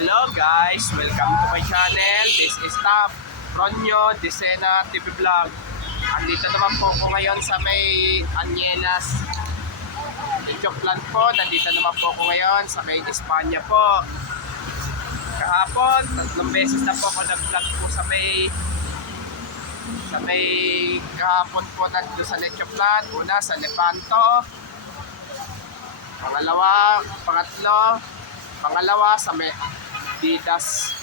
Hello guys, welcome to my channel. This is Tap Ronyo Decena TV Vlog. Andito naman po ako ngayon sa may Anyelas Choclan po. Nandito naman po ako ngayon sa may Espanya po. Kahapon, 3 beses na po ako nag-vlog po sa may kahapon po nandito sa Lechoplan. Una sa Lepanto, pangalawa sa may Didas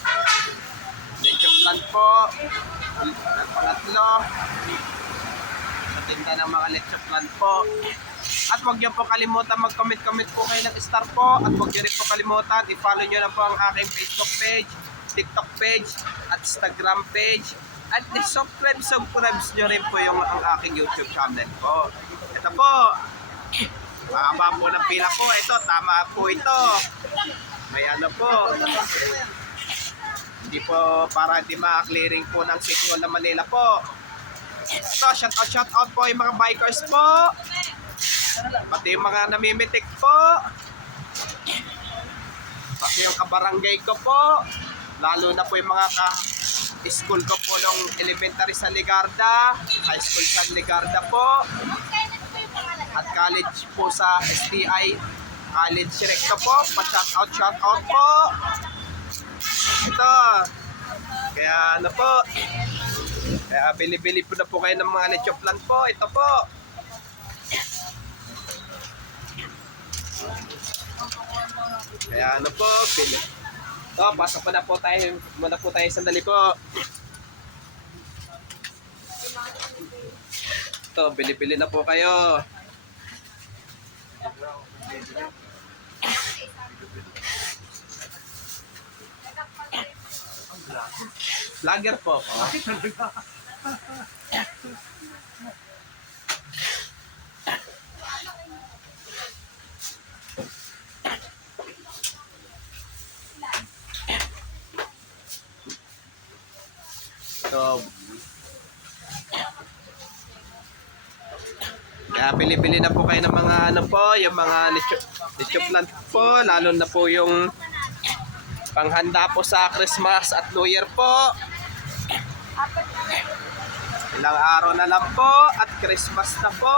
Lechoplan po, pangatlo sa tinda ng mga Lechoplan po. At huwag niyo po kalimutan mag-comment po kayo ng star po, at huwag niyo rin po kalimutan i-follow niyo na po ang aking Facebook page, TikTok page at Instagram page, at i-subscribe nyo rin po yung ang aking YouTube channel po. Ito po, mahaba po ng pila po. Ito, tama po ito. May ano po. Hindi po, para hindi ma-clearing po ng City Hall ng Manila po. Ito, shout out po yung mga bikers po. Pati yung mga namimitik po. Pati yung kabarangay ko po. Lalo na po yung mga school ko po nung elementary sa Ligarda, high school sa Ligarda po, at college po sa STI College Recto po. Shout out po. Ito. Kaya ano po, kaya bili-bili po na po kayo ng mga Lechoplan po. Ito po. Kaya ano po, bili. Ito, pasok pa na po tayo. Muna po tayo sandali po. Ito, bili-bili na po kayo. Vlogger po. So, kaya bili-bili na po kayo ng mga ano po, yung mga Lechoplan po, lalo na po yung panghanda po sa Christmas at New Year po. Ilang araw na lang po at Christmas na po.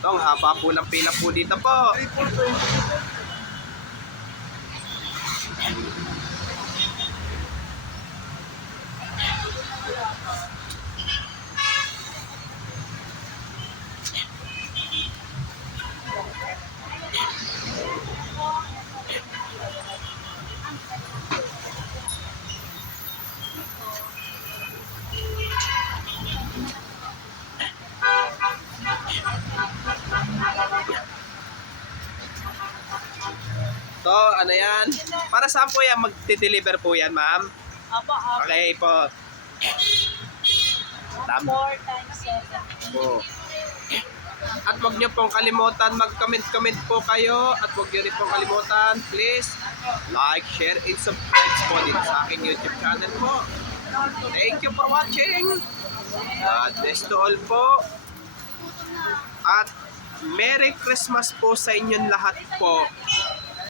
Ito, ang haba po ng pila po dito po. So, ano yan? Para saan po yan? Magdi-deliver po yan, ma'am? Apo. Okay po. 4 times 7. Po. At huwag niyo pong kalimutan, mag-comment po kayo. At huwag niyo rin pong kalimutan, please, like, share, and subscribe po dito sa aking YouTube channel po. Thank you for watching. God bless to all po. At Merry Christmas po sa inyong lahat po.